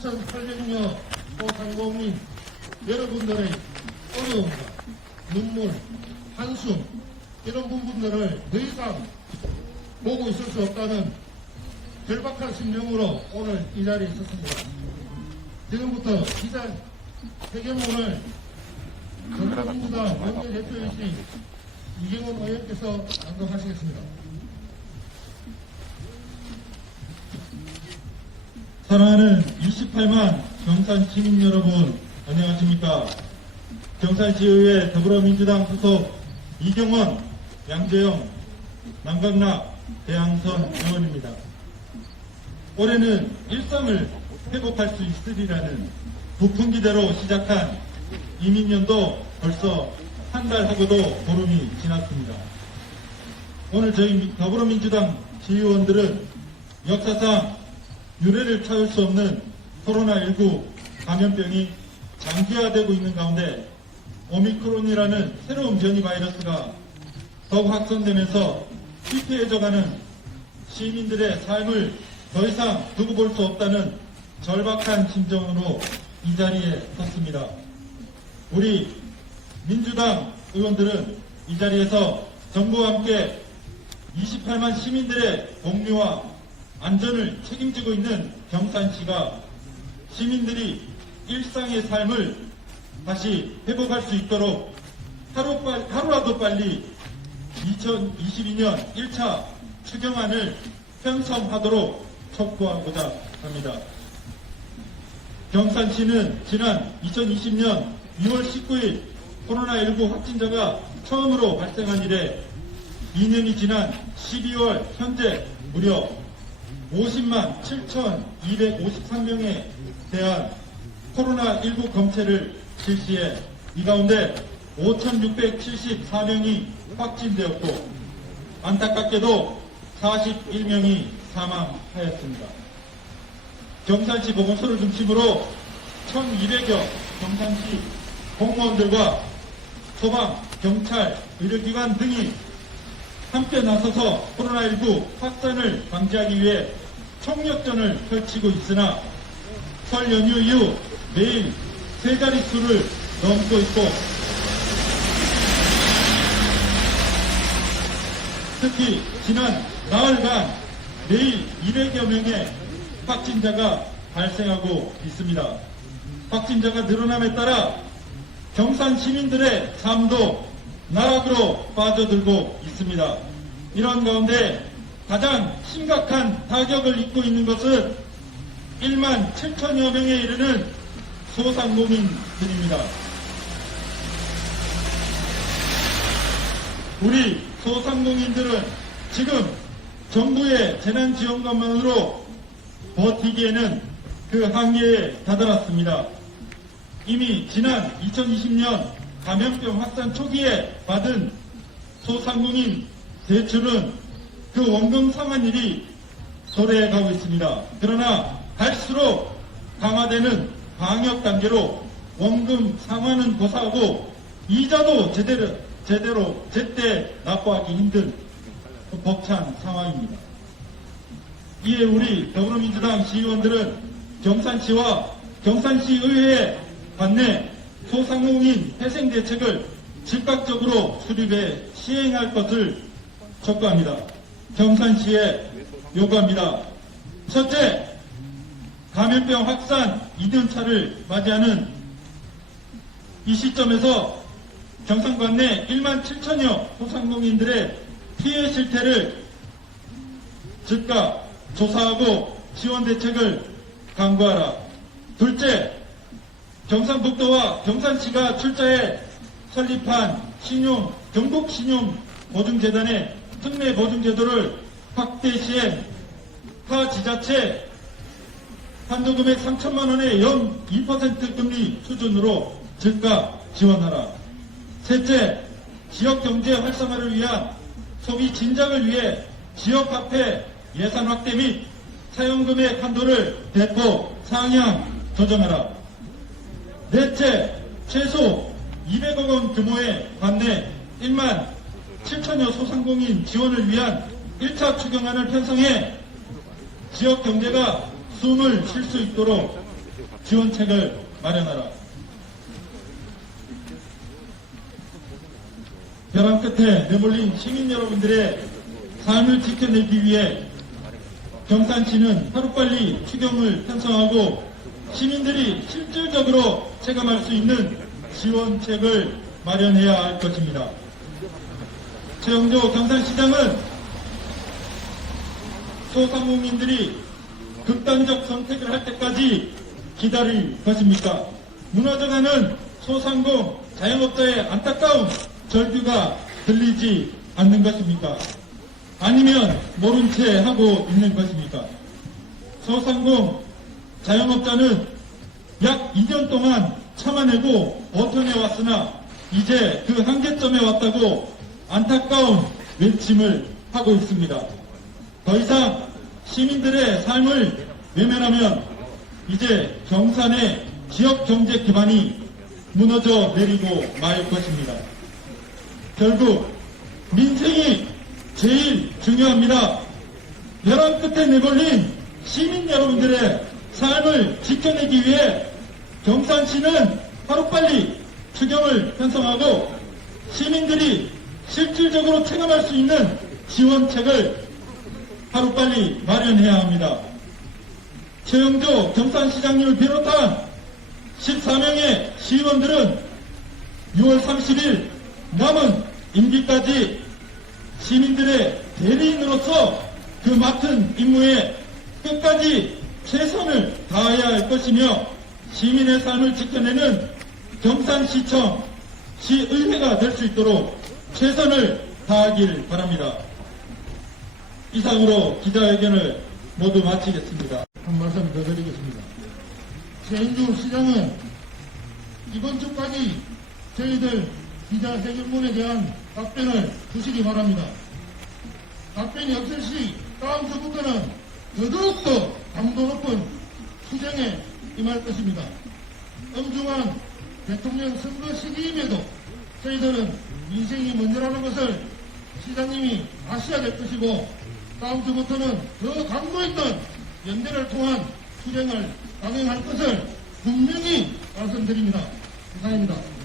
1800여 소상공인 여러분들의 어려움과 눈물, 한숨 이런 부분들을 더 이상 보고 있을 수 없다는 절박한 심정으로 오늘 이 자리에 있었습니다. 지금부터 기자 회견문을 정부민주당 원내대표이신 이경원 의원께서 낭독하시겠습니다. 사랑하는 28만 경산 시민 여러분, 안녕하십니까. 경산시의회 더불어민주당 소속 이경원, 양재영, 남강락, 대항선 의원입니다. 올해는 일상을 회복할 수 있으리라는 부풍기대로 시작한 이민년도 벌써 한 달하고도 보름이 지났습니다. 오늘 저희 더불어민주당 시의원들은 역사상 유례를 찾을 수 없는 코로나19 감염병이 장기화되고 있는 가운데 오미크론이라는 새로운 변이 바이러스가 더욱 확산되면서 피폐해져가는 시민들의 삶을 더 이상 두고 볼 수 없다는 절박한 심정으로 이 자리에 섰습니다. 우리 민주당 의원들은 이 자리에서 정부와 함께 28만 시민들의 복리와 안전을 책임지고 있는 경산시가 시민들이 일상의 삶을 다시 회복할 수 있도록 하루 빨, 하루라도 빨리 2022년 1차 추경안을 편성하도록 촉구하고자 합니다. 경산시는 지난 2020년 2월 19일 코로나19 확진자가 처음으로 발생한 이래 2년이 지난 12월 현재 무려 50만 7,253명에 대한 코로나19 검체를 실시해 이 가운데 5,674명이 확진되었고 안타깝게도 41명이 사망하였습니다. 경산시 보건소를 중심으로 1,200여 경산시 공무원들과 소방, 경찰, 의료기관 등이 함께 나서서 코로나19 확산을 방지하기 위해 총력전을 펼치고 있으나 설 연휴 이후 매일 세 자릿수를 넘고 있고 특히 지난 나흘간 매일 200여 명의 확진자가 발생하고 있습니다. 확진자가 늘어남에 따라 경산 시민들의 삶도 나락으로 빠져들고 있습니다. 이런 가운데 가장 심각한 타격을 입고 있는 것은 1만 7천여 명에 이르는 소상공인들입니다. 우리 소상공인들은 지금 정부의 재난지원금만으로 버티기에는 그 한계에 다다랐습니다. 이미 지난 2020년 감염병 확산 초기에 받은 소상공인 대출은 그 원금 상환일이 도래해 가고 있습니다. 그러나 갈수록 강화되는 방역 단계로 원금 상환은 고사하고 이자도 제대로 제대로 제때 납부하기 힘든 그 벅찬 상황입니다. 이에 우리 더불어민주당 시의원들은 경산시와 경산시 의회 관내 소상공인 회생 대책을 즉각적으로 수립해 시행할 것을 촉구합니다. 경산시에 요구합니다. 첫째, 감염병 확산 2년차를 맞이하는 이 시점에서 경상관 내 1만 7천여 소상공인들의 피해 실태를 즉각 조사하고 지원 대책을 강구하라. 둘째, 경상북도와 경산시가 출자해 설립한 신용, 경북신용보증재단의 특례 보증제도를 확대 시행, 타 지자체 한도금액 3천만 원의 연 2% 금리 수준으로 즉각 지원하라. 셋째, 지역 경제 활성화를 위한 소비 진작을 위해 지역 화폐 예산 확대 및 사용금액 한도를 대폭 상향 조정하라. 넷째, 최소 200억 원 규모의 관내 1만 7천여 소상공인 지원을 위한 1차 추경안을 편성해 지역 경제가 숨을 쉴 수 있도록 지원책을 마련하라. 벼랑 끝에 내몰린 시민 여러분들의 삶을 지켜내기 위해 경산시는 하루빨리 추경을 편성하고 시민들이 실질적으로 체감할 수 있는 지원책을 마련해야 할 것입니다. 최영조 경산시장은 소상공인들이 극단적 선택을 할 때까지 기다릴 것입니까? 무너져가는 소상공 자영업자의 안타까운 절규가 들리지 않는 것입니까? 아니면 모른 채 하고 있는 것입니까? 소상공 자영업자는 약 2년 동안 참아내고 버텨내왔으나 이제 그 한계점에 왔다고 안타까운 외침을 하고 있습니다. 더 이상 시민들의 삶을 외면하면 이제 경산의 지역 경제 기반이 무너져 내리고 말 것입니다. 결국 민생이 제일 중요합니다. 벼랑 끝에 내걸린 시민 여러분들의 삶을 지켜내기 위해 경산시는 하루빨리 추경을 편성하고 시민들이 실질적으로 체감할 수 있는 지원책을 하루빨리 마련해야 합니다. 최영조 경산시장님을 비롯한 14명의 시의원들은 6월 30일 남은 임기까지 시민들의 대리인으로서 그 맡은 임무에 끝까지 최선을 다해야 할 것이며 시민의 삶을 지켜내는 경산시청 시의회가 될 수 있도록 최선을 다하길 바랍니다. 이상으로 기자회견을 모두 마치겠습니다. 한 말씀 더 드리겠습니다. 최인주 시장은 이번 주까지 저희들 기자회견문에 대한 답변을 주시기 바랍니다. 답변이 없을 시 다음 주부터는 더더욱더 강도 높은 투쟁에 임할 것입니다. 엄중한 대통령 선거 시기임에도 저희들은 민생이 먼저라는 것을 시장님이 아셔야 될 것이고 다음 주부터는 더 강도 있는 연대를 통한 투쟁을 강행할 것을 분명히 말씀드립니다. 이상입니다.